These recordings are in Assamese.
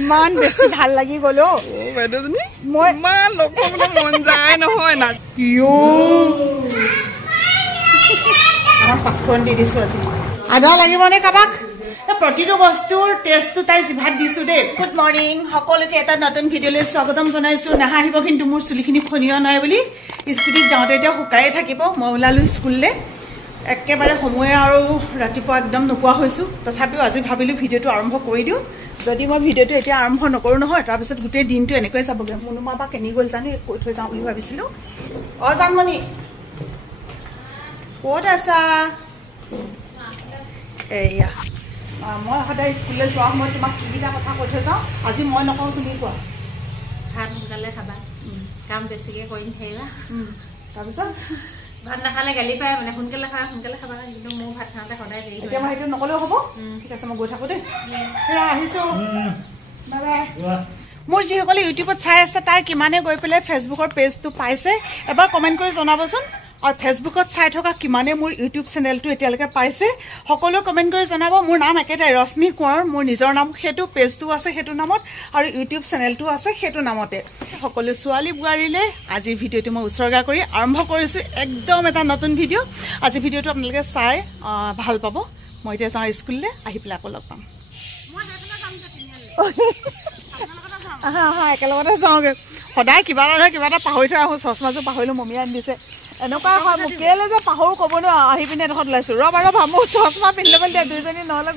ইমান বেছি ভাল লাগি গ'ল অ বাইদেউজনী মই ইমান লগ পাবলৈ মন যায় নহয় না পাঁচফোৰণ দি দিছো আজি আদা লাগিবনে কাবাক প্ৰতিটো বস্তুৰ টেষ্টটো তাই জিভাত দিছো দেই গুড মৰ্নিং সকলোকে এটা নতুন ভিডিঅ'লৈ স্বাগতম জনাইছো নাহাহিব কিন্তু মোৰ চুলিখিনি খনিয়া নাই বুলি স্কুটিত যাওঁতে এতিয়া শুকায়ে থাকিব মই ওলালো স্কুললৈ একেবাৰে সময় আৰু ৰাতিপুৱা একদম নোপোৱা হৈছোঁ তথাপিও আজি ভাবিলোঁ ভিডিঅ'টো আৰম্ভ কৰি দিওঁ যদি মই ভিডিঅ'টো এতিয়া আৰম্ভ নকৰোঁ নহয় তাৰপিছত গোটেই দিনটো এনেকৈয়ে যাবগৈ মুনুমা বা কেনি গ'ল জানো কৈ থৈ যাওঁ বুলি ভাবিছিলোঁ অ জানমণি ক'ত আছা এয়া মই সদায় স্কুললৈ যোৱা সময়ত তোমাক কিটা কথা কৈ থৈ যাওঁ আজি মই নকওঁ তুমি কোৱা ভাত সোনকালে খাবা কাম বেছিকৈ কৰিম থাকিবা তাৰপিছত ভাত নাখালে গালি পায় মানে সোনকালে খাবা কিন্তু মোৰ ভাত খাওঁতে সদায় দেৰি এতিয়া মই সেইটো নকলেও হ'ব ঠিক আছে মই গৈ থাকোঁ দেই আহিছোঁ বাই বাই মোৰ যিসকলে ইউটিউবত চাই আছে তাৰ কিমানে গৈ পেলাই ফেচবুকৰ পেজটো পাইছে এবাৰ কমেণ্ট কৰি জনাবচোন আৰু ফেচবুকত চাই থকা কিমানে মোৰ ইউটিউব চেনেলটো এতিয়ালৈকে পাইছে সকলোৱে কমেণ্ট কৰি জনাব মোৰ নাম একেটাই ৰশ্মি কোঁৱৰ মোৰ নিজৰ নাম সেইটো পেজটো আছে সেইটো নামত আৰু ইউটিউব চেনেলটো আছে সেইটো নামতে সকলো ছোৱালী বোৱাৰীলৈ আজিৰ ভিডিঅ'টো মই উৎসৰ্গা কৰি আৰম্ভ কৰিছোঁ একদম এটা নতুন ভিডিঅ' আজি ভিডিঅ'টো আপোনালোকে চাই ভাল পাব মই এতিয়া যাওঁ স্কুললৈ আহি পেলাই আকৌ লগ পাম একেলগতে যাওঁগৈ সদায় কিবা এটা নহয় কিবা এটা পাহৰি থৈ আহোঁ চচমাযোৰ পাহৰিলোঁ মমী আনি দিছে এনেকুৱা হয় মোক কেলৈ যে পাহৰো ক'ব ন আহি পিনে এডোখৰত ওলাইছোঁ ৰ'বা মোক চচমা পিন্ধিবলৈ দিয়া দুইজনী নহ'লে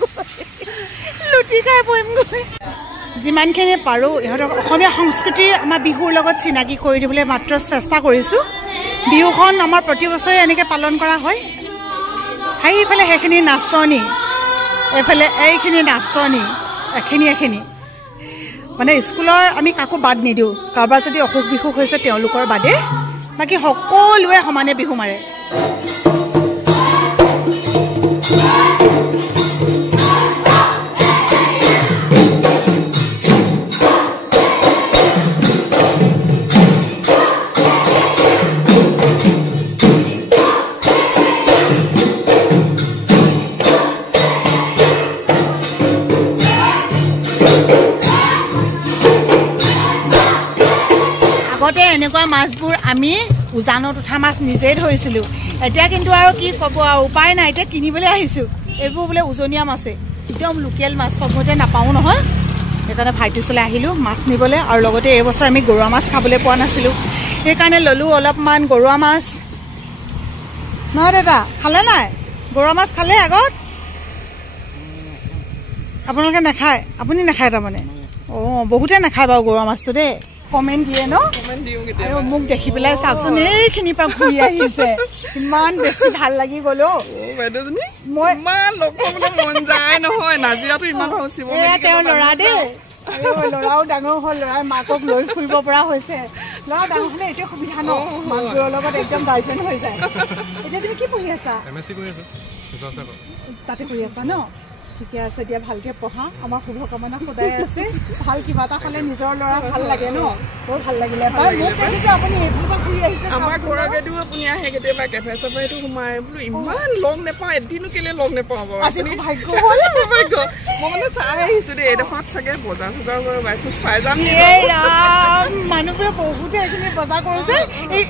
লুটি খাই পৰিম গৈ যিমানখিনি পাৰোঁ ইহঁতক অসমীয়া সংস্কৃতি আমাৰ বিহুৰ লগত চিনাকি কৰি দিবলৈ মাত্ৰ চেষ্টা কৰিছোঁ বিহুখন আমাৰ প্ৰতি বছৰে এনেকৈ পালন কৰা হয় সেইফালে সেইখিনি নাচনি এইফালে এইখিনি নাচনি এখিনি মানে স্কুলৰ আমি কাকো বাদ নিদিওঁ কাৰোবাৰ যদি অসুখ বিসুখ হৈছে তেওঁলোকৰ বাদে বাকী সকলোৱে সমানে বিহু মাৰে আগতে এনেকুৱা মাছবোৰ আমি উজানত উঠা মাছ নিজেই ধৰিছিলোঁ এতিয়া কিন্তু আৰু কি ক'ব আৰু উপায় নাই এতিয়া কিনিবলৈ আহিছোঁ এইবোৰ বোলে উজনীয়া মাছে একদম লোকেল মাছ চবতে নাপাওঁ নহয় সেইকাৰণে ভাইটিৰ ওচৰলৈ আহিলোঁ মাছ নিবলৈ আৰু লগতে এইবছৰ আমি গৰুৱা মাছ খাবলৈ পোৱা নাছিলোঁ সেইকাৰণে ল'লোঁ অলপমান গৰুৱা মাছ নহয় দাদা খালে নাই গৰুৱা মাছ খালে আগত আপোনালোকে নাখায় আপুনি নাখায় তাৰমানে অঁ বহুতে নাখায় বাৰু গৰুৱা মাছটো দেই কমেণ্ট দিয়ে ন আৰু মোক দেখি পেলাই চাওকচোন এইখিনিৰ পৰা ঘূৰি আহিছে ইমান বেছি ভাল লাগি গ'ল অ বাইদেউজনী মই ইমান লগ পাবলৈ মন যায় নহয় নাজিৰাটো ইমান তেওঁৰ ল'ৰা দেই ল'ৰাও ডাঙৰ হ'ল ল'ৰাই মাকক লৈ ফুৰিব পৰা হৈছে ল'ৰা ডাঙৰ হ'লে এইটোৱে সুবিধা ন মাকবোৰৰ লগত একদম গাৰ্জেন হৈ যায় এতিয়া তুমি কি পঢ়ি আছা তাতে কৰি আছা ন ঠিকে আছে দিয়া ভালকে পঢ়া আমাৰ শুভকামনা সদায় আছে ভাল কিবা এটা হ'লে নিজৰ ল'ৰা ভাল লাগে ন বৰ ভাল লাগিলে মোক দেখিছে আপুনি এইবোৰ পৰা ঘূৰি আহিছে আমাৰ ঘৰকেদিও আপুনি আহে কেতিয়াবা কেফে চেফেটো সোমাই বোলো ইমান লগ নেপাওঁ এদিনো কেলে লগ নেপাওঁ বাৰু আজি ভাগ্য হ'ল ভাগ্য মই মানে চাই আহিছোঁ দেই এডোখৰত চাগে বজাৰ চজাৰ কৰি বাইচোচ পাই যাম মানুহবোৰে বহুতে এইখিনি বজাৰ কৰিছে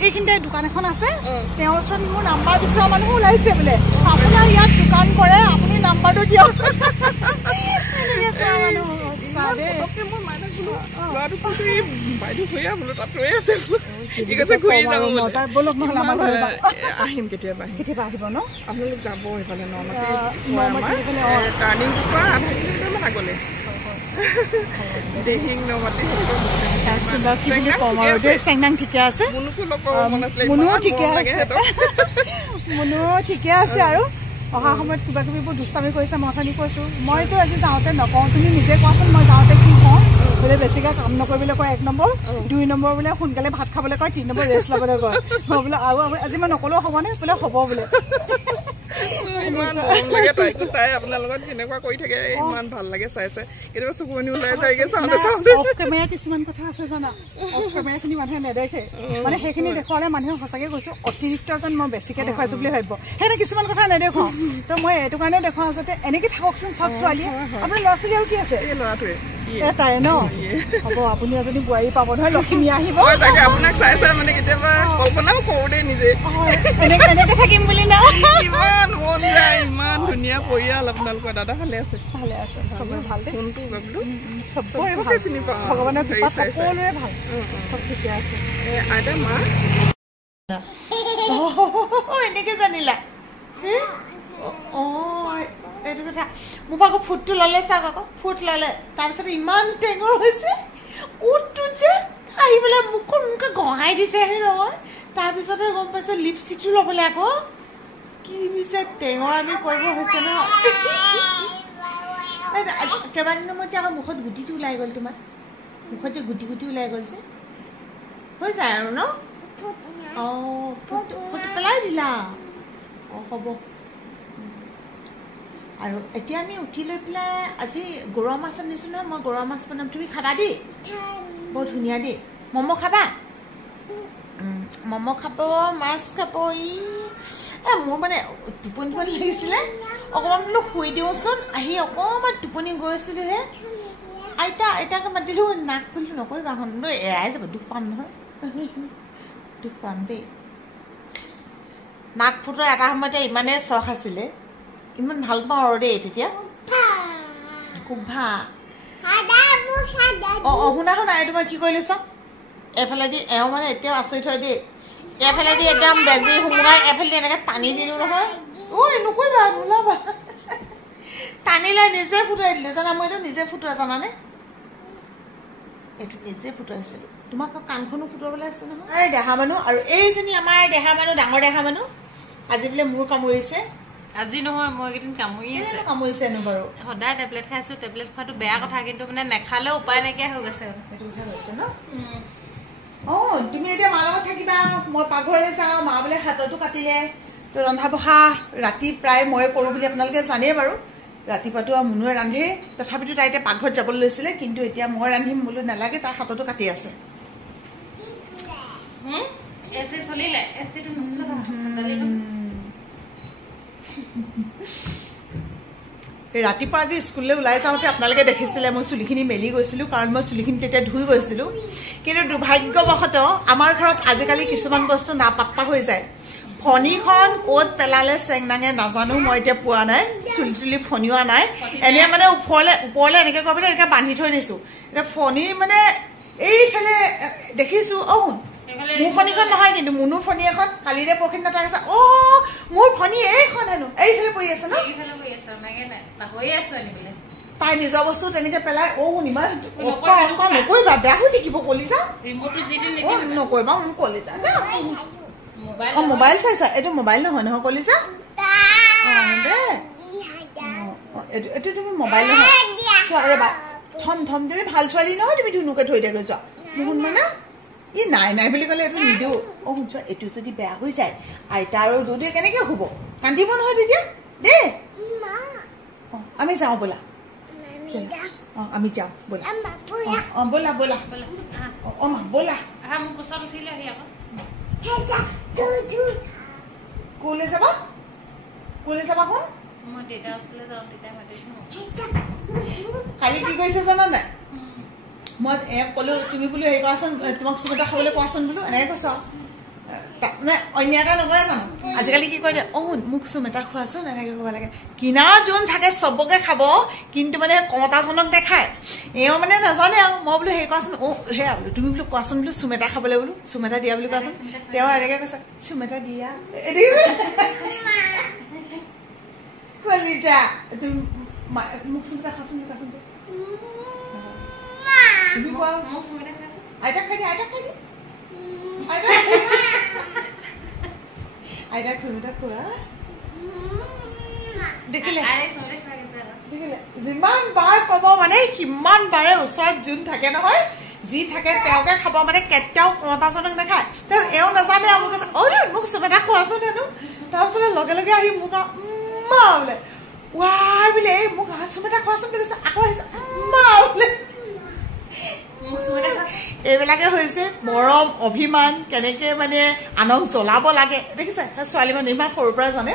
এইখিনিতে দোকান এখন আছে তেওঁৰ ওচৰত মোৰ নাম্বাৰ বিচৰা মানুহ ওলাইছে বোলে আপোনাৰ ইয়াত দোকান কৰে আপুনি নাম্বাৰটো দিয়ক আহিম কেতিয়াবা আহিব ন আপোনালোক যাব সেইফালে টাৰ্ণিংটোৰ পৰা আধা কিলোমিটাৰমান আগলৈ ঠিকে আছে আৰু অহা সময়ত কিবা কিবিবোৰ দুষ্টামি কৰিছে মই অথনি কৈছোঁ মইতো আজি যাওঁতে নকওঁ তুমি নিজে কোৱাচোন মই যাওঁতে কি কওঁ বোলে বেছিকৈ কাম নকৰিবলৈ কয় 1 নম্বৰ 2 নম্বৰ বোলে সোনকালে ভাত খাবলৈ কয় 3 নম্বৰ ৰেষ্ট ল'বলৈ কয় মই বোলে আৰু আজি মই নকলেও হ'বনে বোলে হ'ব বোলে ইমান মৰম লাগে তাইকো তাই আপোনাৰ লগত যেনেকুৱা কৰি থাকে ইমান ভাল লাগে চাই চাই কেতিয়াবা চকুমনি ওলাই যায়গে চাওঁতে চাওঁতে অফ কেমেৰা কিছুমান কথা আছে জানা অফ কেমেৰাখিনি মানুহে নেদেখে মানে সেইখিনি দেখুৱালে মানুহে সঁচাকৈ কৈছোঁ অতিৰিক্ত যেন মই বেছিকৈ দেখুৱাইছোঁ বুলি ভাবিব সেইখিনি কিছুমান কথা নেদেখুৱাওঁ তো মই এইটো কাৰণে দেখুৱাওঁ যাতে এনেকৈ থাককচোন চব ছোৱালীয়ে আপোনাৰ ল'ৰা ছোৱালী আৰু কি আছে এই ল'ৰাটোৱে এটাই ন হ'ব আপুনি এজনী বোৱাৰী পাব নহয় লক্ষ্মী আহিব তাকে আপোনাক চাই চাই মানে কেতিয়াবা কল্পনাও কৰোঁ দেই নিজে এনেকে থাকিম বুলি না ইমান মন যায় ইমান ধুনীয়া পৰিয়াল আপোনালোকৰ দাদা ভালে আছে চবৰে ভাল দেই ফোনটো বোলো চবৰে চিনি পাওঁ ভগৱানৰ কৃপাত সকলোৰে ভাল চব ঠিকে আছে আইতা মা এনেকে জানিলা এইটো কথা মোৰ আকৌ ফুটটো ল'লে চাওক আকৌ ফুট ল'লে তাৰপিছত ইমান টেঙৰ হৈছে উটটো যে আহি পেলাই মুখখন এনেকৈ গঢ়াই দিছে সেই নহয় তাৰপিছতে গম পাইছোঁ লিপষ্টিকটো ল'বলৈ আকৌ কি পিছে টেঙৰ আমি কৰিব হৈছে ন কেইবাদিনৰ মই যে আকৌ মুখত গুটিটো ওলাই গ'ল তোমাৰ মুখত যে গুটি ওলাই গ'ল যে হৈ যায় আৰু ন অঁ ফুট পেলাই দিলা অঁ হ'ব আৰু এতিয়া আমি উঠি লৈ পেলাই আজি গৰৈ মাছ আনিছোঁ নহয় মই গৰৈ মাছ বনাম তুমি খাবা দেই বৰ ধুনীয়া দেই ম'ম' খাবা ম'ম' খাব মাছ খাব মোৰ মানে টোপনি লাগিছিলে অকণমান বোলো শুই দিওঁচোন আহি অকণমান টোপনি গৈছিলোঁহে আইতাকে মাতিলোঁ নাক খুলিলোঁ নকৰিবা শুনো এৰাই যাব দুখ পাম নহয় দুখ পাম দেই নাক ফুটোৱা এটা সময়তে ইমানেই চখ আছিলে ইমান ভাল পাওঁ আৰু দেই তেতিয়া খুব ভাল অঁ শুনা তোমাৰ কি কৰিলোঁ চাওক এফালেদি এওঁ মানে এতিয়াও আচৰিত হয় দেই এফালেদি একদম বেজী সোমোৱাই এফালেদি এনেকৈ টানি দিলোঁ নহয় নকৰিবা নোলাবা টানি লৈ নিজে ফুটুৱাই দিলোঁ জানা মই এইটো নিজে ফুটোৱা জানানে এইটো নিজে ফুটুৱাইছিলোঁ তোমাক কাণখনো ফুটুৱাবলৈ আছে নহয় দেহা মানুহ আৰু এইজনী আমাৰ দেহা মানুহ ডাঙৰ দেহা মানুহ আজি বোলে মূৰ কামুৰিছে আজি নহয় মই এইকেইদিন কামুৰিছেনো বাৰু সদায় টেবলেট খাইছোঁ টেবলেট খোৱাটো বেয়া কথা কিন্তু মানে নেখালেও উপায় নাইকিয়া হৈ গৈছে সেইটো কথা হৈছে ন অঁ তুমি এতিয়া মাৰ লগত থাকিবা মই পাকঘৰলৈ যাওঁ মা বোলে হাততো কাটিলে তো ৰন্ধা বঢ়া ৰাতি প্ৰায় ময়ে কৰোঁ বুলি আপোনালোকে জানেই বাৰু ৰাতিপুৱাটো আৰু মুনুৱে ৰান্ধে তথাপিতো তাই এতিয়া পাকঘৰত যাবলৈ লৈছিলে কিন্তু এতিয়া মই ৰান্ধিম বোলো নালাগে তাৰ হাততো কাটি আছে ৰাতিপুৱা আজি স্কুললৈ ওলাই যাওঁতে আপোনালোকে দেখিছিলে মই চুলিখিনি মেলি গৈছিলোঁ কাৰণ মই চুলিখিনি তেতিয়া ধুই গৈছিলোঁ কিন্তু দুৰ্ভাগ্যবশতঃ আমাৰ ঘৰত আজিকালি কিছুমান বস্তু নাপাত্তা হৈ যায় ফণিখন ক'ত পেলালে চেংনাঙে নাজানো মই এতিয়া পোৱা নাই চুলি ফণিওৱা নাই এনে মানে ওপৰলৈ এনেকৈ কৰি পেলাই এনেকৈ বান্ধি থৈ দিছোঁ এতিয়া ফণি মানে এইফালে দেখিছোঁ মোৰ ফণিখন নহয় কিন্তু মুনুৰ ফণি এখন কালিৰে পৰহি নাথাক আছে মোৰ ফণি এইখন হেনো এইফালে পৰি আছে ন তাই নিজৰ বস্তু তেনেকে পেলাই ইমান নকৰিবা বেয়া হৈ থাকিব কলিজা নকৰিবা মোৰ কলিজা মোবাইল চাইছা এইটো মোবাইল নহয় নহয় কলিজা এইটো তুমি মোবাইল নহয় ৰবা থম তুমি ভাল ছোৱালী নহয় তুমি ধুনুকে থৈ দিয়া গৈছা মোৰ মানে নাই বুলি ক'লে এইটো নিদিওঁ শুনছ এইটো যদি বেয়া হৈ যায় আইতা আৰু দুধে কেনেকৈ শুব কান্দিব নহয় তেতিয়া দেই আমি যাওঁ ব'লা আমি যাওঁ ব'লা ব'লা মা ব'লা ক'লৈ যাবা শুন কালি কি কৰিছে জানা নাই মই ক'লো তুমি বোলো হেৰি কৰাচোন তোমাক চুপ এটা খাবলৈ কোৱাচোন বোলো এনেকৈ কৈছ নাই অন্য এটা নকৰে জানো আজিকালি কি কৰে মোক চুম এটা খোৱাচোন এনেকৈ ক'ব লাগে কিনা যোন থাকে চবকে খাব কিন্তু মানে কওঁতাজনক দেখায় এওঁ মানে নাজানে আৰু মই বোলো হেৰি কোৱাচোন সেয়া বোলো তুমি বোলো কোৱাচোন বোলো চুম এটা খাবলৈ বোলো চুম এটা দিয়া বুলি কোৱাচোন তেওঁ এনেকৈ কৈছে চুম এটা দিয়া কলিজা তুমি মোক চুম এটা খোৱাচোন কোৱাচোন আইতাক খাই দিয়া আইতাক চুমিটা খোৱা দেখিলে যিমান বাৰ ক'ব মানে সিমান বাৰে ওচৰত যোন থাকে নহয় যি থাকে তেওঁকে খাব মানে কেতিয়াও কওঁতাজনক নাখায় তেওঁ এওঁ নাজানে আৰু মোক কৈছে মোক চুমিটা খোৱাচোন হেনো তাৰপিছতে লগে লগে আহি মোক মা বোলে ৱাই বোলে মোক চুমিটা খোৱাচোন বুলি কৈছে আকৌ আহিছে মা বোলে এইবিলাকে হৈছে মৰম অভিমান কেনেকে মানে আনক জ্বলাব লাগে দেখিছে ছোৱালী মানুহ ইমান সৰুৰ পৰা জানে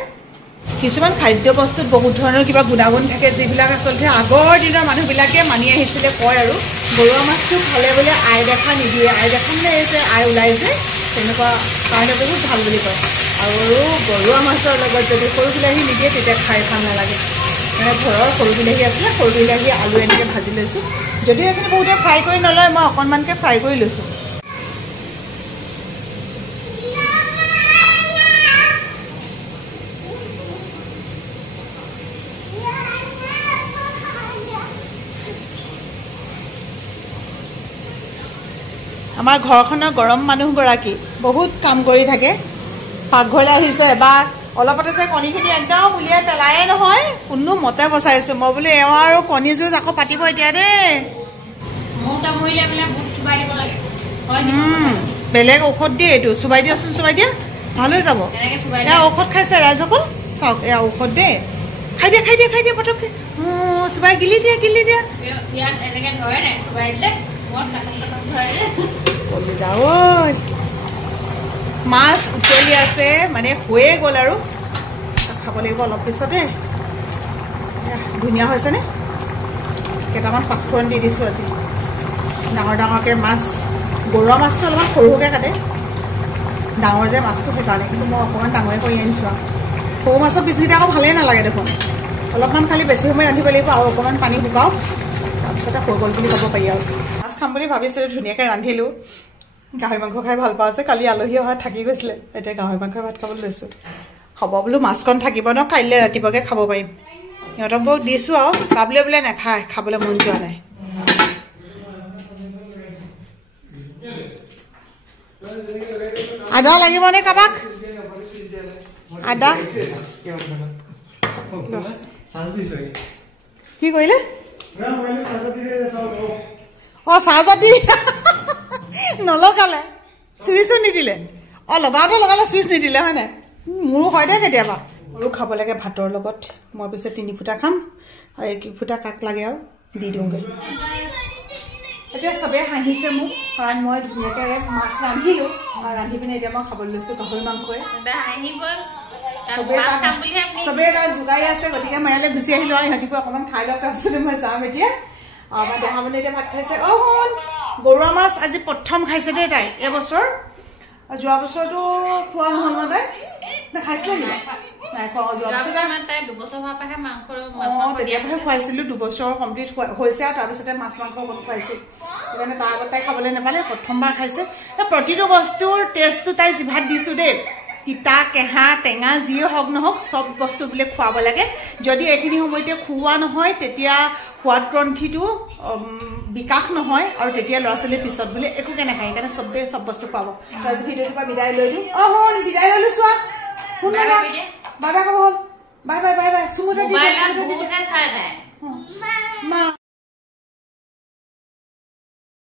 কিছুমান খাদ্য বস্তুত বহুত ধৰণৰ কিবা গুণাগুণ থাকে যিবিলাক আচলতে আগৰ দিনৰ মানুহবিলাকে মানি আহিছিলে কয় আৰু গৰুৱা মাছটো খালে বোলে আই দেখা নিদিয়ে আই দেখা মানে এই যে আই ওলাই যে তেনেকুৱা কাৰণে বহুত ভাল বুলি কয় আৰু গৰুৱা মাছৰ লগত যদি সৰু বিলাহী নিদিয়ে তেতিয়া খাই ভাল নালাগে মানে ঘৰৰ সৰু বিলাহী আছিলে সৰু বিলাহী আলু এনেকৈ ভাজি লৈছোঁ যদিও এইখিনি বহুতে ফ্ৰাই কৰি নলয় মই অকণমানকৈ ফ্ৰাই কৰি লৈছোঁ আমাৰ ঘৰখনৰ গৰম মানুহগৰাকী বহুত কাম কৰি থাকে পাকঘৰলৈ আহিছে এবাৰ অলপতে যে কণীখিনি একদম উলিয়াই পেলায়ে নহয় কোনো মতে বচাইছোঁ মই বোলো এওঁ আৰু কণী যুঁজ আকৌ পাতিব এতিয়া দেই বেলেগ ঔষধ দিয়ে এইটো চুবাই দিয়াচোন চুবাই দিয়া ভাল হৈ যাব এয়া ঔষধ খাইছে ৰাইজসকল চাওক এয়া ঔষধ দেই খাই দিয়া পটককৈ চুবাই গিলি দিয়া কলি যা ঐ মাছ উতলি আছে মানে হৈয়ে গ'ল আৰু খাব লাগিব অলপ পিছতে ধুনীয়া হৈছেনে কেইটামান পাঁচফোৰণ দি দিছোঁ আজি ডাঙৰ ডাঙৰকৈ মাছ গৰুৱা মাছটো অলপমান সৰু সৰুকৈ কাটে ডাঙৰ যে মাছটো সেইকাৰণে কিন্তু মই অকণমান ডাঙৰে কৰি আনিছোঁ আৰু সৰু মাছৰ পিচকেইটা আকৌ ভালেই নালাগে দেখোন অলপমান খালি বেছি সময় ৰান্ধিব লাগিব আৰু অকণমান পানী শুকাওক তাৰপিছতে হৈ গ'ল বুলি ক'ব পাৰি আৰু মাছ খাম বুলি ভাবিছিলোঁ ধুনীয়াকৈ ৰান্ধিলোঁ গাহৰি মাংস খাই ভাল পাওঁ যে কালি আলহী অহা থাকি গৈছিলে এতিয়া গাহৰি মাংস ভাত খাবলৈ লৈছোঁ হ'ব বোলো মাছকণ থাকিব ন কাইলৈ ৰাতিপুৱাকৈ খাব পাৰিম সিহঁতক বাৰু দিছোঁ আৰু কাবলে বোলে নাখায় খাবলৈ মন যোৱা নাই আদা লাগিবনে কাৰোবাক আদা কি কৰিলে অঁ চাহজাতি নলগালে চুইচো নিদিলে অঁ লগাওঁতে লগালে চুইচ নিদিলে হয় নাই মোৰো হয় দে কেতিয়াবা মোৰো খাব লাগে ভাতৰ লগত মই পিছে 3 ফুটা খাম আৰু 1 ফুটা কাক লাগে আৰু দি দিওঁগৈ এতিয়া চবেই হাঁহিছে মোক কাৰণ মই ধুনীয়াকৈ মাছ ৰান্ধিলোঁ আৰু ৰান্ধি পিনে এতিয়া মই খাবলৈ লৈছোঁ গাহৰি মাংসই চবেই তাত জোকাৰি আছে গতিকে মই ইয়ালৈ গুচি আহিলোঁ আৰু সিহঁতিবোৰ অকণমান খাই লওক তাৰপিছতে মই যাম এতিয়া আমাৰ দেহা মানে এতিয়া ভাত খাইছে অঁ শুন গৰুৱা মাছ আজি প্ৰথম খাইছে দেই তাই এবছৰ যোৱা বছৰটো খোৱা নহ'ল ন তাই খাইছিলে নেকি নাই খোৱা যোৱা বছৰ তেতিয়াৰপৰাই খুৱাইছিলোঁ 2 বছৰ কমপ্লিট হৈছে আৰু তাৰপিছতে মাছ মাংস অকণ খুৱাইছোঁ সেইকাৰণে তাৰ আগত তাই খাবলৈ নাপালে প্ৰথমবাৰ খাইছে প্ৰতিটো বস্তুৰ টেষ্টটো তাই জিভাত দিছোঁ দেই তিতা কেঁহা টেঙা যিয়ে হওক নহওক চব বস্তু বোলে খুৱাব লাগে যদি এইখিনি সময়তে খুওৱা নহয় তেতিয়া সোৱাদ গ্ৰন্থিটো বিকাশ নহয় আৰু তেতিয়া ল'ৰা ছোৱালীৰ পিছত বোলে একোকে নাখায় সেইকাৰণে চবেই চব বস্তু খুৱাব আজি ভিডিঅ'টোৰ পৰা বিদায় লৈ দিওঁ অঁ শুন বিদায় লৈ লৈছোঁ শুন বাই বাই ক'ব হ'ল বাই চুমুটা দি